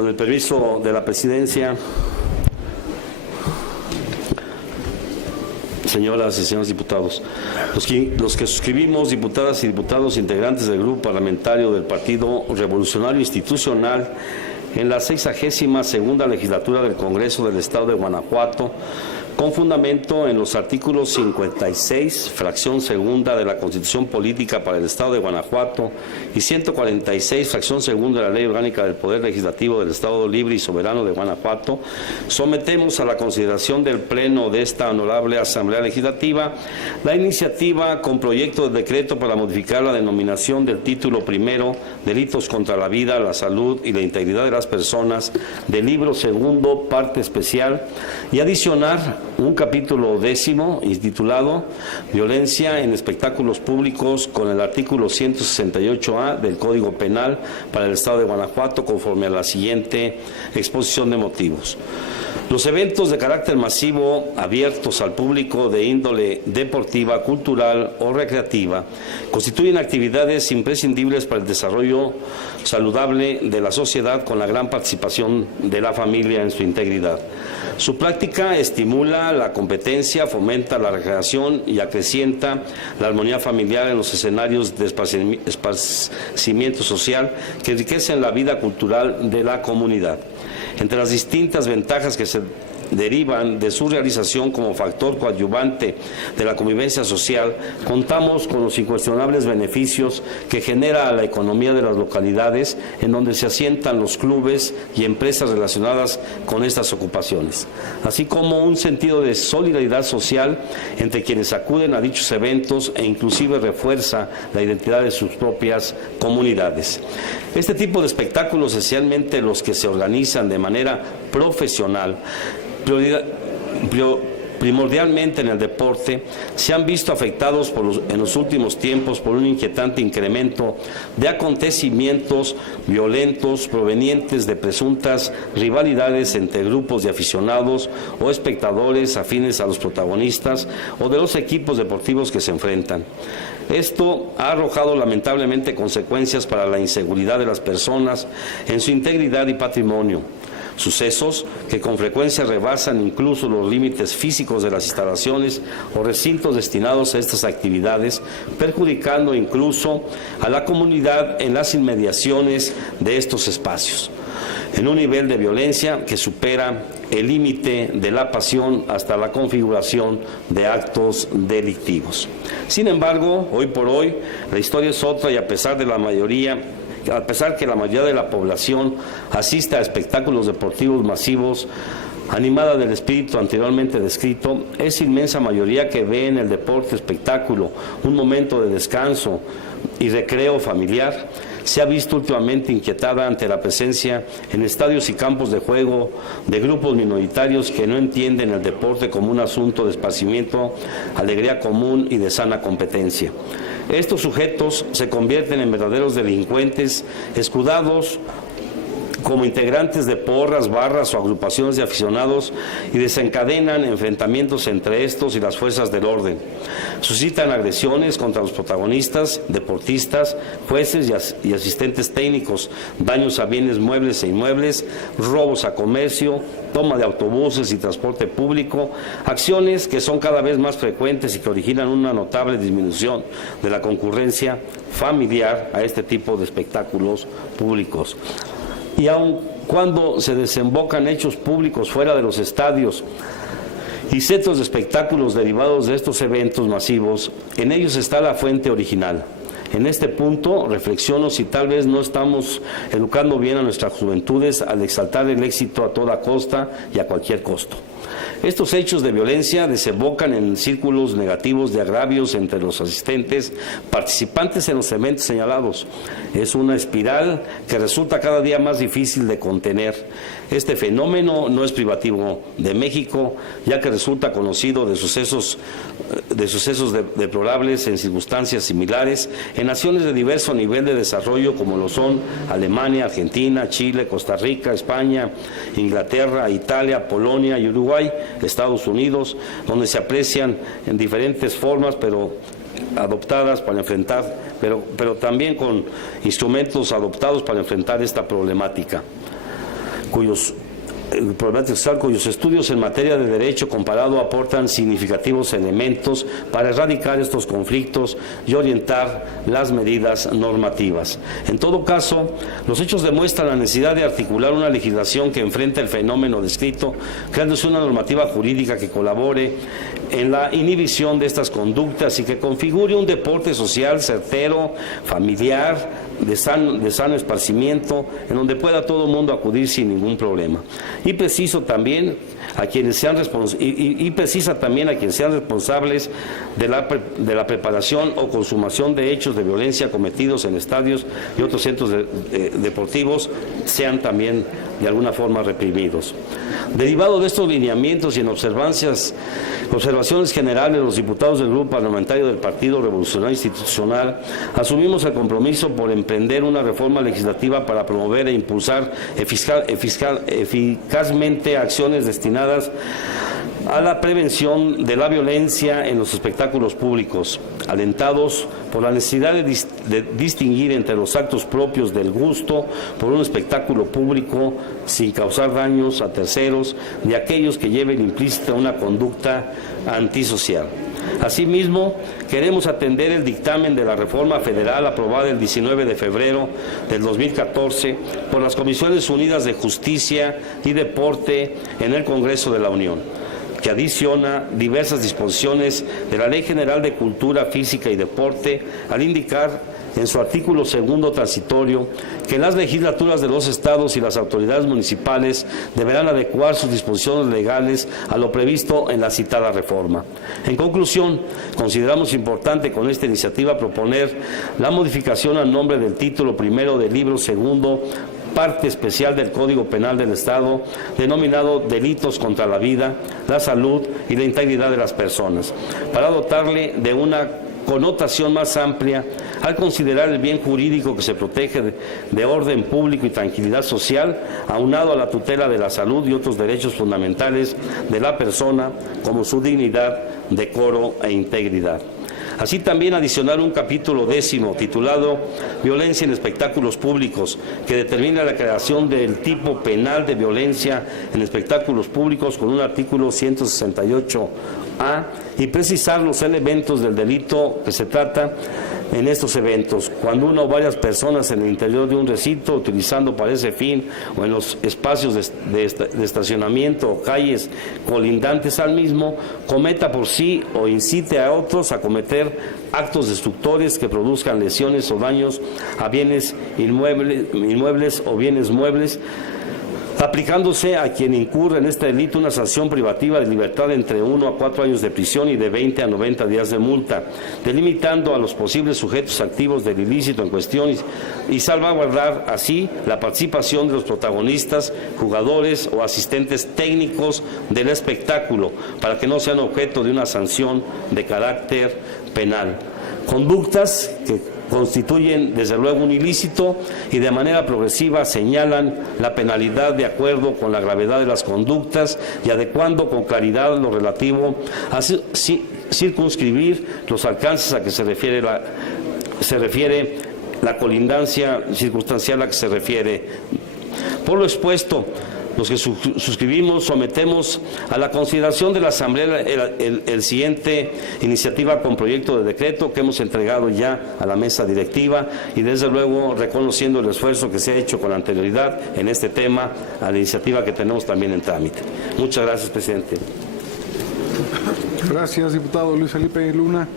Con el permiso de la presidencia, señoras y señores diputados, los que suscribimos, diputadas y diputados integrantes del Grupo Parlamentario del Partido Revolucionario Institucional, en la 62ª legislatura del Congreso del Estado de Guanajuato, con fundamento en los artículos 56, fracción segunda de la Constitución Política para el Estado de Guanajuato y 146, fracción segunda de la Ley Orgánica del Poder Legislativo del Estado Libre y Soberano de Guanajuato, sometemos a la consideración del Pleno de esta honorable Asamblea Legislativa la iniciativa con proyecto de decreto para modificar la denominación del título primero, Delitos contra la Vida, la Salud y la Integridad de las Personas, del libro segundo, parte especial, y adicionar un capítulo 10º intitulado Violencia en espectáculos públicos con el artículo 168A del Código Penal para el Estado de Guanajuato, conforme a la siguiente exposición de motivos. Los eventos de carácter masivo abiertos al público de índole deportiva, cultural o recreativa constituyen actividades imprescindibles para el desarrollo saludable de la sociedad, con la gran participación de la familia en su integridad. Su práctica estimula la competencia, fomenta la recreación y acrecienta la armonía familiar en los escenarios de esparcimiento social que enriquecen la vida cultural de la comunidad. Entre las distintas ventajas que se derivan de su realización como factor coadyuvante de la convivencia social, contamos con los incuestionables beneficios que genera a la economía de las localidades en donde se asientan los clubes y empresas relacionadas con estas ocupaciones, así como un sentido de solidaridad social entre quienes acuden a dichos eventos e inclusive refuerza la identidad de sus propias comunidades. Este tipo de espectáculos, esencialmente los que se organizan de manera profesional, primordialmente en el deporte, se han visto afectados en los últimos tiempos por un inquietante incremento de acontecimientos violentos provenientes de presuntas rivalidades entre grupos de aficionados o espectadores afines a los protagonistas o de los equipos deportivos que se enfrentan. Esto ha arrojado lamentablemente consecuencias para la inseguridad de las personas en su integridad y patrimonio. Sucesos que con frecuencia rebasan incluso los límites físicos de las instalaciones o recintos destinados a estas actividades, perjudicando incluso a la comunidad en las inmediaciones de estos espacios, en un nivel de violencia que supera el límite de la pasión hasta la configuración de actos delictivos. Sin embargo, hoy por hoy, la historia es otra y a pesar que la mayoría de la población asiste a espectáculos deportivos masivos, animada del espíritu anteriormente descrito, es inmensa mayoría que ve en el deporte espectáculo un momento de descanso y recreo familiar. Se ha visto últimamente inquietada ante la presencia en estadios y campos de juego de grupos minoritarios que no entienden el deporte como un asunto de esparcimiento, alegría común y de sana competencia. Estos sujetos se convierten en verdaderos delincuentes, escudados como integrantes de porras, barras o agrupaciones de aficionados, y desencadenan enfrentamientos entre estos y las fuerzas del orden. Suscitan agresiones contra los protagonistas, deportistas, jueces y asistentes técnicos, daños a bienes muebles e inmuebles, robos a comercio, toma de autobuses y transporte público, acciones que son cada vez más frecuentes y que originan una notable disminución de la concurrencia familiar a este tipo de espectáculos públicos. Y aun cuando se desembocan hechos públicos fuera de los estadios y centros de espectáculos derivados de estos eventos masivos, en ellos está la fuente original. En este punto reflexiono si tal vez no estamos educando bien a nuestras juventudes al exaltar el éxito a toda costa y a cualquier costo. Estos hechos de violencia desembocan en círculos negativos de agravios entre los asistentes, participantes en los eventos señalados. Es una espiral que resulta cada día más difícil de contener. Este fenómeno no es privativo de México, ya que resulta conocido de sucesos deplorables en circunstancias similares en naciones de diverso nivel de desarrollo como lo son Alemania, Argentina, Chile, Costa Rica, España, Inglaterra, Italia, Polonia y Uruguay, Estados Unidos, donde se aprecian en diferentes formas, pero adoptadas para enfrentar, pero también con instrumentos adoptados para enfrentar esta problemática. cuyos estudios en materia de derecho comparado aportan significativos elementos para erradicar estos conflictos y orientar las medidas normativas. En todo caso, los hechos demuestran la necesidad de articular una legislación que enfrente el fenómeno descrito, creándose una normativa jurídica que colabore en la inhibición de estas conductas y que configure un deporte social certero, familiar, de sano esparcimiento, en donde pueda todo el mundo acudir sin ningún problema. Y precisa también a quienes sean responsables de la preparación o consumación de hechos de violencia cometidos en estadios y otros centros deportivos sean también de alguna forma reprimidos. Derivado de estos lineamientos y en observaciones generales, los diputados del Grupo Parlamentario del Partido Revolucionario Institucional asumimos el compromiso por emprender una reforma legislativa para promover e impulsar eficazmente acciones destinadas a la prevención de la violencia en los espectáculos públicos, alentados por la necesidad de distinguir entre los actos propios del gusto por un espectáculo público sin causar daños a terceros de aquellos que lleven implícita una conducta antisocial. Asimismo, queremos atender el dictamen de la reforma federal aprobada el 19 de febrero del 2014 por las Comisiones Unidas de Justicia y Deporte en el Congreso de la Unión, que adiciona diversas disposiciones de la Ley General de Cultura Física y Deporte al indicar en su artículo segundo transitorio que las legislaturas de los estados y las autoridades municipales deberán adecuar sus disposiciones legales a lo previsto en la citada reforma. En conclusión, consideramos importante con esta iniciativa proponer la modificación al nombre del título primero del libro segundo, parte especial del Código Penal del Estado, denominado Delitos contra la Vida, la Salud y la Integridad de las Personas, para dotarle de una connotación más amplia al considerar el bien jurídico que se protege de orden público y tranquilidad social, aunado a la tutela de la salud y otros derechos fundamentales de la persona, como su dignidad, decoro e integridad. Así también adicionar un capítulo 10 titulado Violencia en espectáculos públicos, que determina la creación del tipo penal de violencia en espectáculos públicos con un artículo 168A y precisar los elementos del delito que se trata en estos eventos, cuando una o varias personas en el interior de un recinto, utilizando para ese fin o en los espacios de estacionamiento o calles colindantes al mismo, cometa por sí o incite a otros a cometer actos destructores que produzcan lesiones o daños a bienes inmuebles o bienes muebles, aplicándose a quien incurre en este delito una sanción privativa de libertad de entre 1 a 4 años de prisión y de 20 a 90 días de multa, delimitando a los posibles sujetos activos del ilícito en cuestión y salvaguardar así la participación de los protagonistas, jugadores o asistentes técnicos del espectáculo, para que no sean objeto de una sanción de carácter penal. Conductas que constituyen desde luego un ilícito y de manera progresiva señalan la penalidad de acuerdo con la gravedad de las conductas y adecuando con claridad lo relativo a circunscribir los alcances a que se refiere la colindancia circunstancial a que se refiere. Por lo expuesto, los que suscribimos sometemos a la consideración de la Asamblea el siguiente iniciativa con proyecto de decreto que hemos entregado ya a la mesa directiva y desde luego reconociendo el esfuerzo que se ha hecho con anterioridad en este tema a la iniciativa que tenemos también en trámite. Muchas gracias, presidente. Gracias, diputado Luis Felipe Luna.